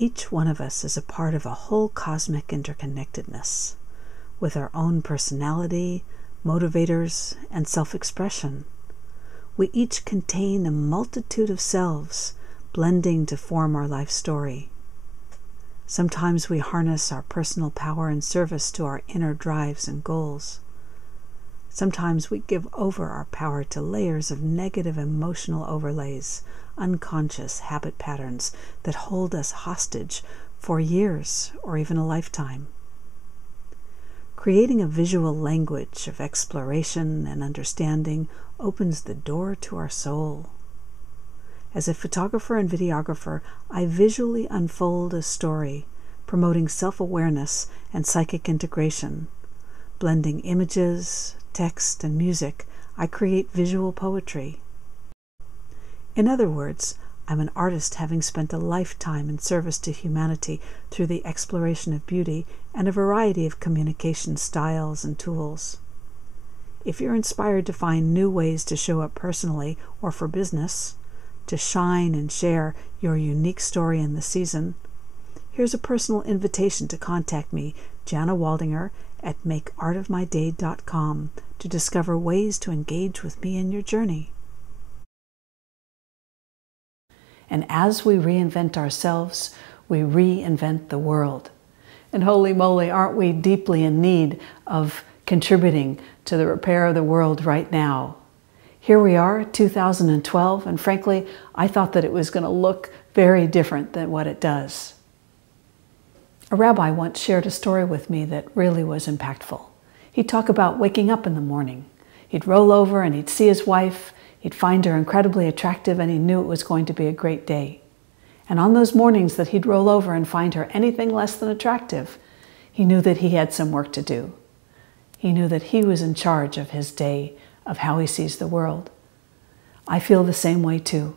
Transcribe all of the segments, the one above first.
Each one of us is a part of a whole cosmic interconnectedness, with our own personality, motivators, and self-expression. We each contain a multitude of selves, blending to form our life story. Sometimes we harness our personal power in service to our inner drives and goals. Sometimes we give over our power to layers of negative emotional overlays, unconscious habit patterns that hold us hostage for years or even a lifetime. Creating a visual language of exploration and understanding opens the door to our soul. As a photographer and videographer, I visually unfold a story, promoting self-awareness and psychic integration. Blending images, text, and music, I create visual poetry. In other words, I'm an artist having spent a lifetime in service to humanity through the exploration of beauty and a variety of communication styles and tools. If you're inspired to find new ways to show up personally or for business, to shine and share your unique story in the season, here's a personal invitation to contact me, Janna Waldinger, at makeartofmyday.com to discover ways to engage with me in your journey. And as we reinvent ourselves, we reinvent the world. And holy moly, aren't we deeply in need of contributing to the repair of the world right now? Here we are, 2012, and frankly, I thought that it was going to look very different than what it does. A rabbi once shared a story with me that really was impactful. He'd talk about waking up in the morning. He'd roll over and he'd see his wife. He'd find her incredibly attractive, and he knew it was going to be a great day. And on those mornings that he'd roll over and find her anything less than attractive, he knew that he had some work to do. He knew that he was in charge of his day, of how he sees the world. I feel the same way too.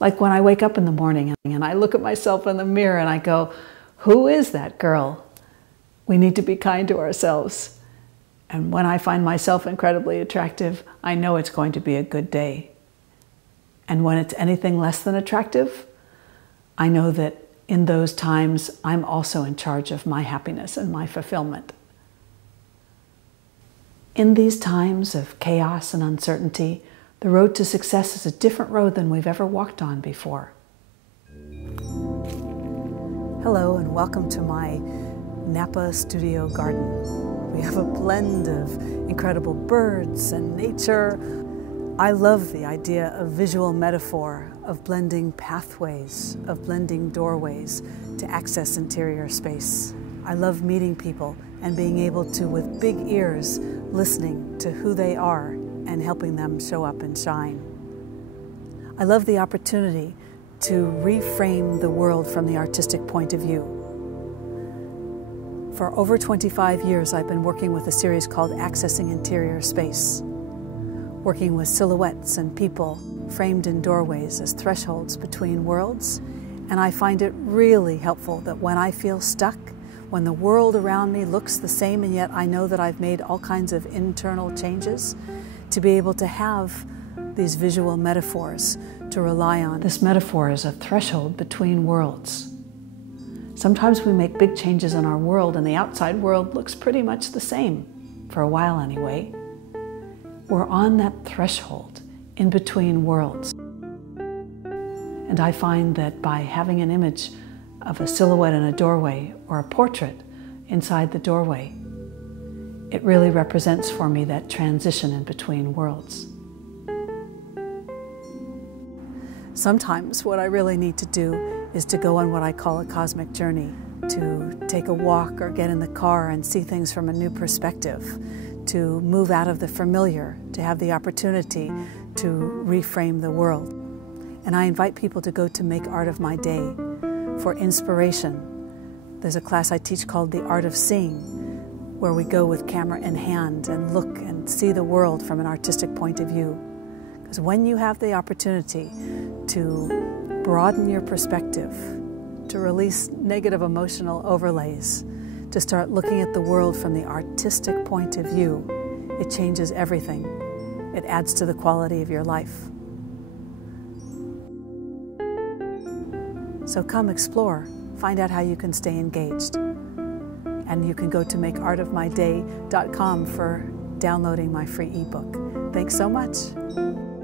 Like when I wake up in the morning and I look at myself in the mirror and I go, who is that girl? We need to be kind to ourselves. And when I find myself incredibly attractive, I know it's going to be a good day. And when it's anything less than attractive, I know that in those times, I'm also in charge of my happiness and my fulfillment. In these times of chaos and uncertainty, the road to success is a different road than we've ever walked on before. Hello, and welcome to my Napa studio garden. We have a blend of incredible birds and nature. I love the idea of visual metaphor, of blending pathways, of blending doorways to access interior space. I love meeting people and being able to, with big ears, listening to who they are and helping them show up and shine. I love the opportunity to reframe the world from the artistic point of view. For over 25 years, I've been working with a series called Accessing Interior Space, working with silhouettes and people framed in doorways as thresholds between worlds. And I find it really helpful that when I feel stuck, when the world around me looks the same and yet I know that I've made all kinds of internal changes, to be able to have these visual metaphors to rely on. This metaphor is a threshold between worlds. Sometimes we make big changes in our world and the outside world looks pretty much the same, for a while anyway. We're on that threshold in between worlds. And I find that by having an image of a silhouette in a doorway or a portrait inside the doorway, it really represents for me that transition in between worlds. Sometimes what I really need to do is to go on what I call a cosmic journey, to take a walk or get in the car and see things from a new perspective, to move out of the familiar, to have the opportunity to reframe the world. And I invite people to go to Make Art of My Day for inspiration. There's a class I teach called The Art of Seeing, where we go with camera in hand and look and see the world from an artistic point of view. Because when you have the opportunity to broaden your perspective, to release negative emotional overlays, to start looking at the world from the artistic point of view, it changes everything. It adds to the quality of your life. So come explore find out how you can stay engaged. And you can go to makeartofmyday.com for downloading my free ebook. Thanks so much.